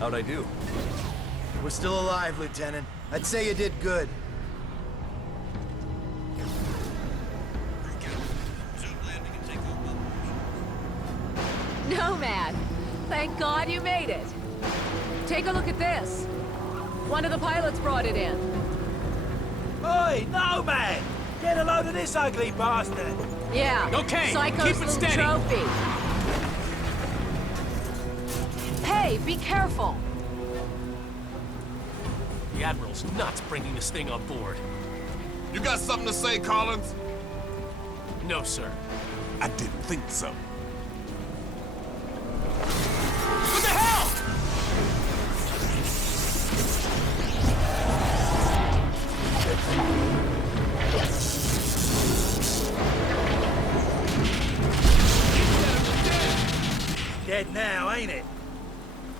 How'd I do? We're still alive, Lieutenant. I'd say you did good. Nomad! Thank God you made it! Take a look at this. One of the pilots brought it in. Oi, Nomad! Get a load of this ugly bastard! Yeah. Okay, Psycho's keep it little steady. trophy. Hey, be careful! The Admiral's nuts bringing this thing on board. You got something to say, Collins? No, sir. I didn't think so. What the hell? Dead now, ain't it?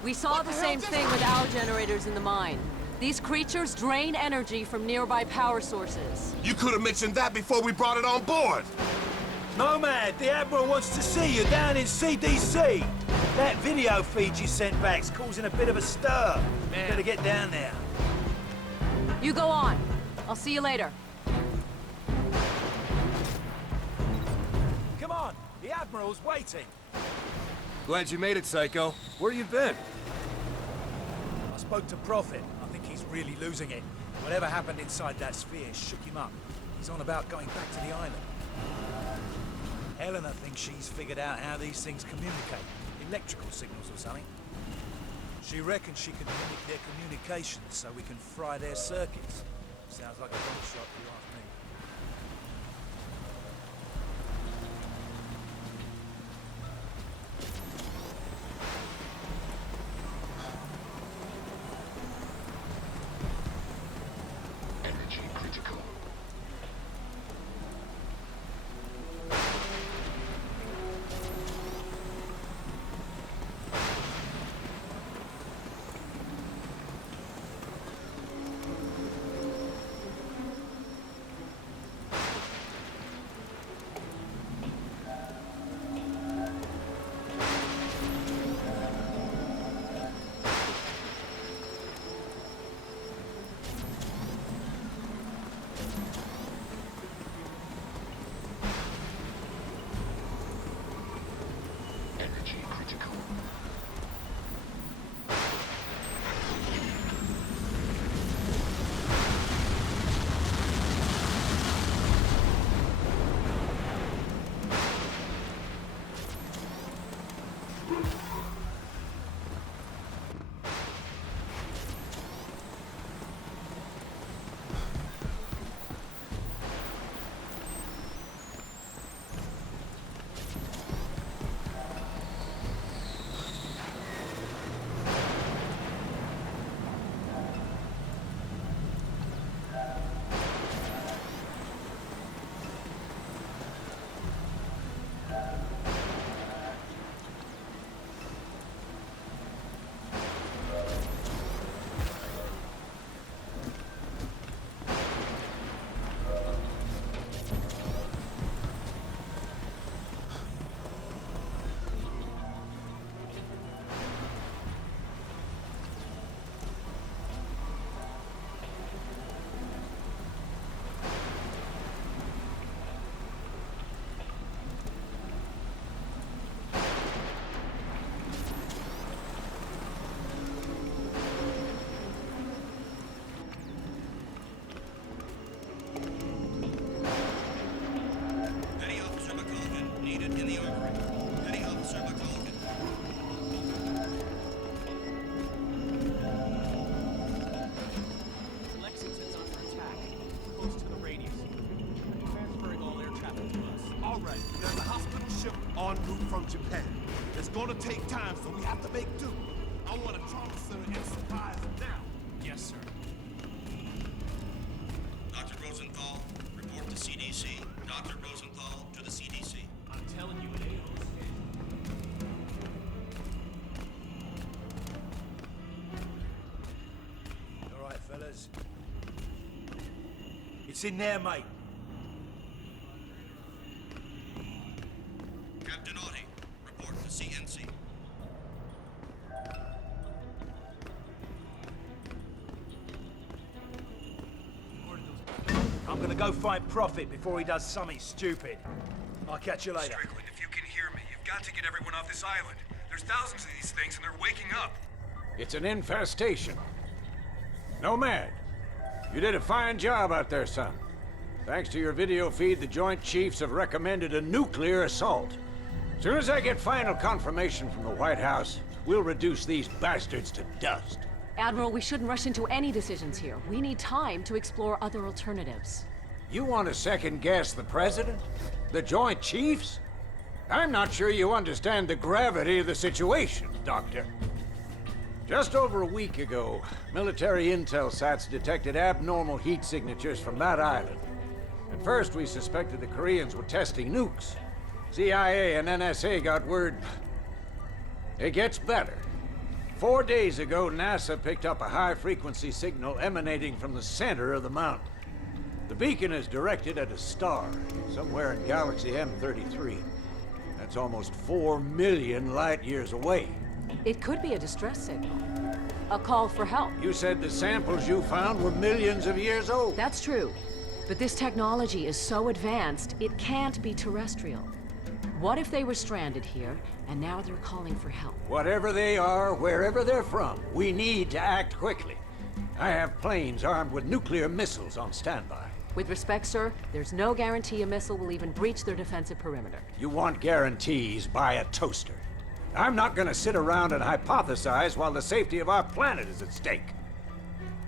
We saw the same thing with our generators in the mine. These creatures drain energy from nearby power sources. You could have mentioned that before we brought it on board. Nomad, the Admiral wants to see you down in CDC. That video feed you sent back's causing a bit of a stir. You better get down there. You go on. I'll see you later. Come on, the Admiral's waiting. Glad you made it, Psycho. Where you been? I spoke to Prophet. I think he's really losing it. Whatever happened inside that sphere shook him up. He's on about going back to the island. Helena thinks she's figured out how these things communicate. Electrical signals or something. She reckons she can mimic their communications so we can fry their circuits. Sounds like a long shot, if you ask me. Energy critical. Energy critical. En route from Japan. It's gonna take time, so we have to make do. I want a trauma center and supplies now. Yes, sir. Dr. Rosenthal, report to CDC. Dr. Rosenthal to the CDC. I'm telling you, it ain't All right, fellas. It's in there, mate. Captain Audie, report to CNC. go find Prophet before he does something stupid. I'll catch you later. Strickland, if you can hear me, you've got to get everyone off this island. There's thousands of these things and they're waking up. It's an infestation. Nomad, you did a fine job out there, son. Thanks to your video feed, the Joint Chiefs have recommended a nuclear assault. As soon as I get final confirmation from the White House, we'll reduce these bastards to dust. Admiral, we shouldn't rush into any decisions here. We need time to explore other alternatives. You want to second-guess the President? The Joint Chiefs? I'm not sure you understand the gravity of the situation, Doctor. Just over a week ago, military intel sats detected abnormal heat signatures from that island. At first, we suspected the Koreans were testing nukes. CIA and NSA got word. It gets better. 4 days ago, NASA picked up a high-frequency signal emanating from the center of the mountain. The beacon is directed at a star, somewhere in Galaxy M33. That's almost 4 million light-years away. It could be a distress signal. A call for help. You said the samples you found were millions of years old. That's true. But this technology is so advanced, it can't be terrestrial. What if they were stranded here, and now they're calling for help? Whatever they are, wherever they're from, we need to act quickly. I have planes armed with nuclear missiles on standby. With respect, sir, there's no guarantee a missile will even breach their defensive perimeter. You want guarantees, buy a toaster. I'm not gonna sit around and hypothesize while the safety of our planet is at stake.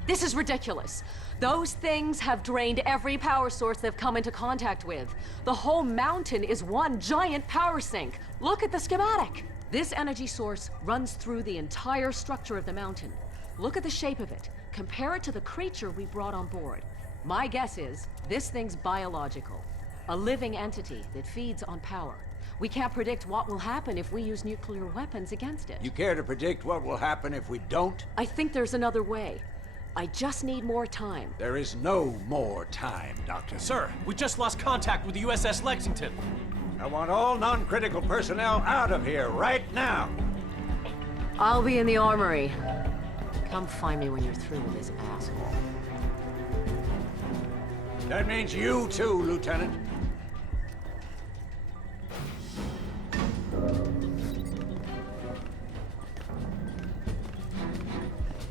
This is ridiculous. Those things have drained every power source they've come into contact with. The whole mountain is one giant power sink. Look at the schematic. This energy source runs through the entire structure of the mountain. Look at the shape of it. Compare it to the creature we brought on board. My guess is this thing's biological. A living entity that feeds on power. We can't predict what will happen if we use nuclear weapons against it. You care to predict what will happen if we don't? I think there's another way. I just need more time. There is no more time, Doctor. Sir, we just lost contact with the USS Lexington. I want all non-critical personnel out of here right now. I'll be in the armory. Come find me when you're through with this asshole. That means you too, Lieutenant.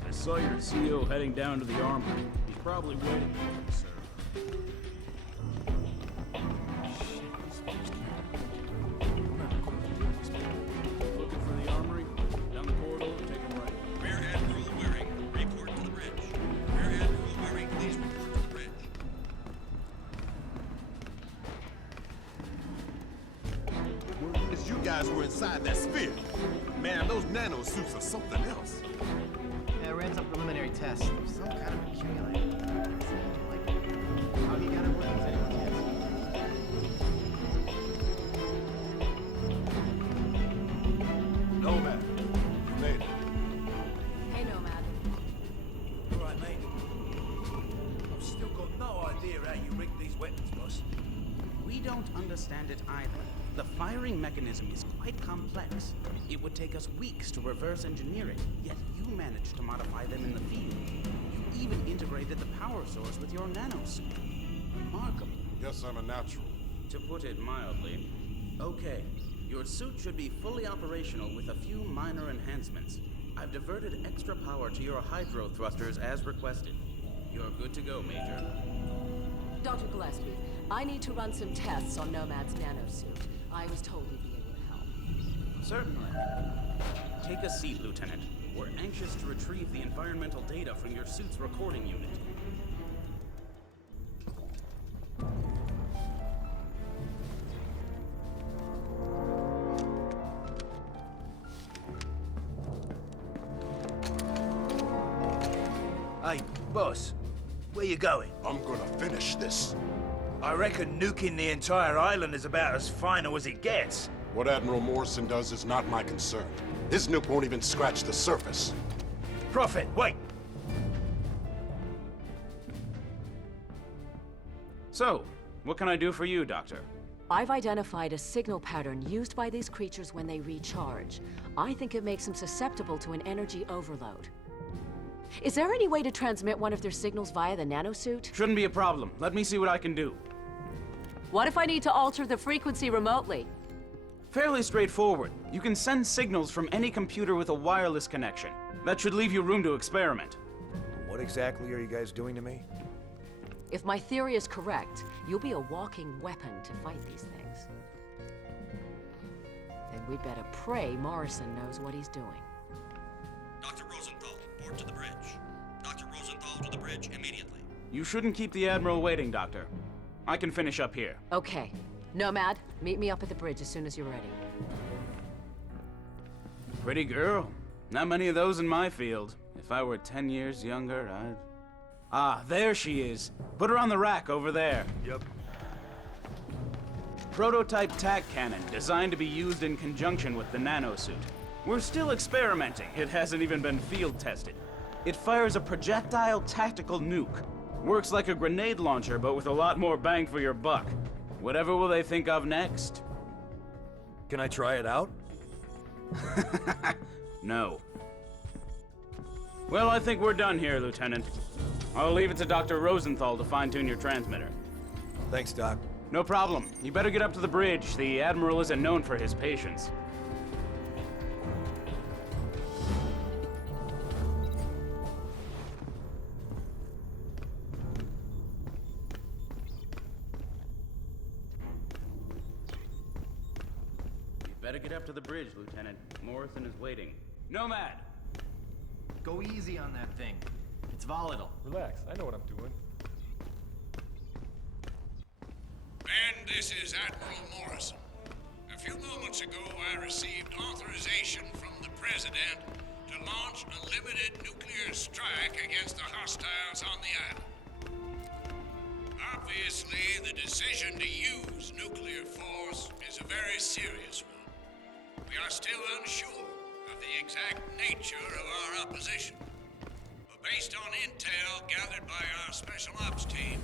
I saw your CO heading down to the armory. He's probably waiting for you, sir. Looking for the armory? Down the corridor, take a right. Rear Admiral Waring, report to the bridge. Rear Admiral Waring, please report to the bridge. As you guys were inside that sphere. Man, those nano suits are something else. Yeah, I ran some preliminary tests. There's some kind of accumulator. Like, how he got it working is anyone's guess. Nomad, you made it. Hey, Nomad. All right, mate. I've still got no idea how you rigged these weapons, boss. We don't understand it either. The firing mechanism is quite complex. It would take us weeks to reverse engineer it, yet you managed to modify them in the field. You even integrated the power source with your nanosuit. Remarkable. Guess I'm a natural. To put it mildly. Okay, your suit should be fully operational with a few minor enhancements. I've diverted extra power to your hydro thrusters as requested. You're good to go, Major. Dr. Gillespie, I need to run some tests on Nomad's nanosuit. I was told you'd be able to help. Certainly. Take a seat, Lieutenant. We're anxious to retrieve the environmental data from your suit's recording unit. Hey, boss, where you going? I'm gonna finish this. I reckon nuking the entire island is about as final as it gets. What Admiral Morrison does is not my concern. His nuke won't even scratch the surface. Prophet, wait! So, what can I do for you, Doctor? I've identified a signal pattern used by these creatures when they recharge. I think it makes them susceptible to an energy overload. Is there any way to transmit one of their signals via the nanosuit? Shouldn't be a problem. Let me see what I can do. What if I need to alter the frequency remotely? Fairly straightforward. You can send signals from any computer with a wireless connection. That should leave you room to experiment. What exactly are you guys doing to me? If my theory is correct, you'll be a walking weapon to fight these things. Then we'd better pray Morrison knows what he's doing. Dr. Rosenthal, report to the bridge. Dr. Rosenthal to the bridge immediately. You shouldn't keep the Admiral waiting, Doctor. I can finish up here. Okay. Nomad, meet me up at the bridge as soon as you're ready. Pretty girl. Not many of those in my field. If I were 10 years younger, I'd... Ah, there she is. Put her on the rack over there. Yep. Prototype tac cannon, designed to be used in conjunction with the nanosuit. We're still experimenting. It hasn't even been field tested. It fires a projectile tactical nuke. Works like a grenade launcher, but with a lot more bang for your buck. Whatever will they think of next? Can I try it out? No. Well, I think we're done here, Lieutenant. I'll leave it to Dr. Rosenthal to fine-tune your transmitter. Thanks, Doc. No problem. You better get up to the bridge. The Admiral isn't known for his patience. You better get up to the bridge, Lieutenant. Morrison is waiting. Nomad! Go easy on that thing. It's volatile. Relax, I know what I'm doing. And this is Admiral Morrison. A few moments ago, I received authorization from the President to launch a limited nuclear strike against the hostiles on the island. Obviously, the decision to use nuclear force is a very serious one. We are still unsure of the exact nature of our opposition. But based on intel gathered by our Special Ops team,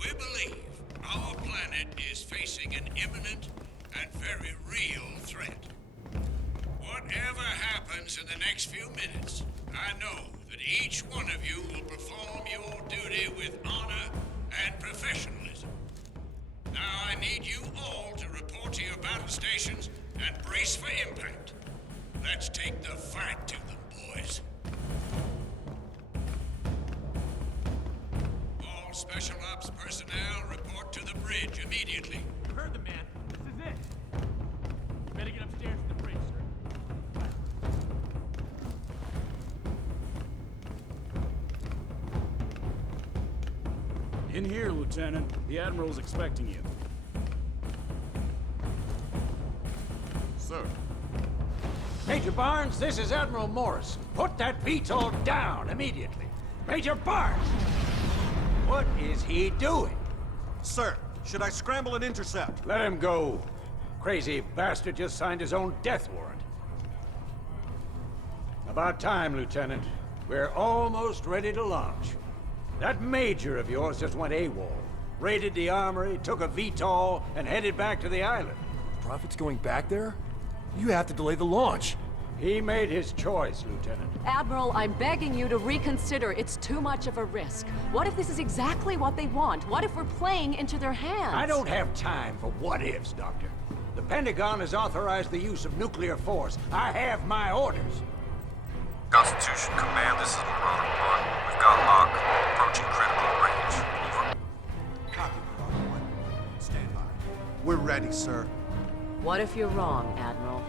we believe our planet is facing an imminent and very real threat. Whatever happens in the next few minutes, I know that each one of you will perform your duty with honor and professionalism. Now I need you all to report to your battle stations and brace for impact. Let's take the fight to them, boys. All Special Ops personnel report to the bridge immediately. You heard the man. This is it. You better get upstairs to the bridge, sir. In here, Lieutenant. The Admiral's expecting you. Sir. Major Barnes, this is Admiral Morrison. Put that VTOL down immediately. Major Barnes! What is he doing? Sir, should I scramble and intercept? Let him go. Crazy bastard just signed his own death warrant. About time, Lieutenant. We're almost ready to launch. That major of yours just went AWOL. Raided the armory, took a VTOL, and headed back to the island. Prophet's going back there? You have to delay the launch. He made his choice, Lieutenant. Admiral, I'm begging you to reconsider. It's too much of a risk. What if this is exactly what they want? What if we're playing into their hands? I don't have time for what-ifs, Doctor. The Pentagon has authorized the use of nuclear force. I have my orders. Constitution Command, this is Marauder 1. We've got lock. Approaching critical range. Over. Copy, Marauder 1. Stand by. We're ready, sir. What if you're wrong, Admiral?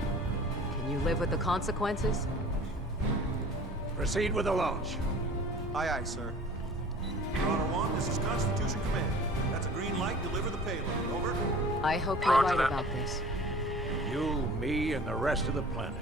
Can you live with the consequences? Proceed with the launch. Aye, aye, sir. Marauder 1, this is Constitution Command. That's a green light. Deliver the payload. Over. I hope you're right about this. You, me, and the rest of the planet.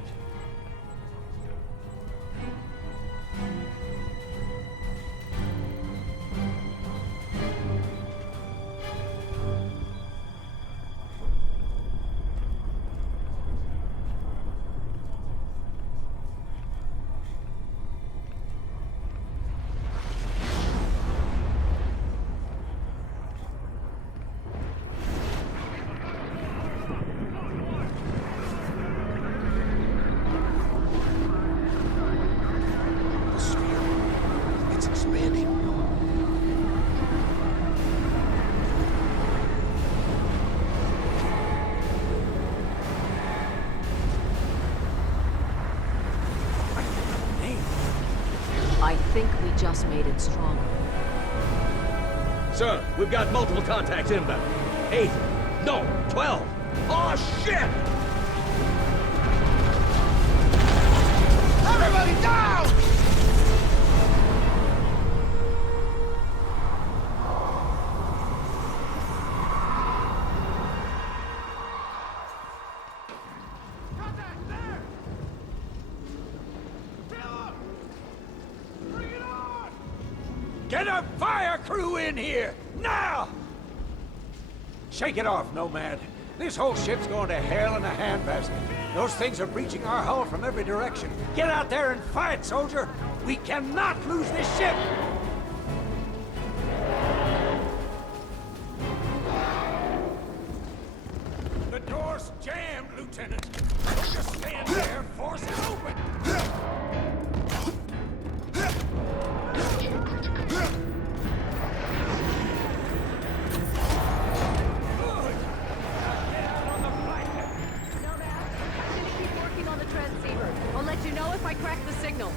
think we just made it stronger. Sir, we've got multiple contacts inbound. 8. No, 12. Oh, shit! Everybody down! Contact there! Taylor! Bring it on! Get a fire crew in here, now! Shake it off, Nomad. This whole ship's going to hell in a handbasket. Those things are breaching our hull from every direction. Get out there and fight, soldier! We cannot lose this ship! The door's jammed, Lieutenant. Just stand there, force it open! I'll let you know if I crack the signal.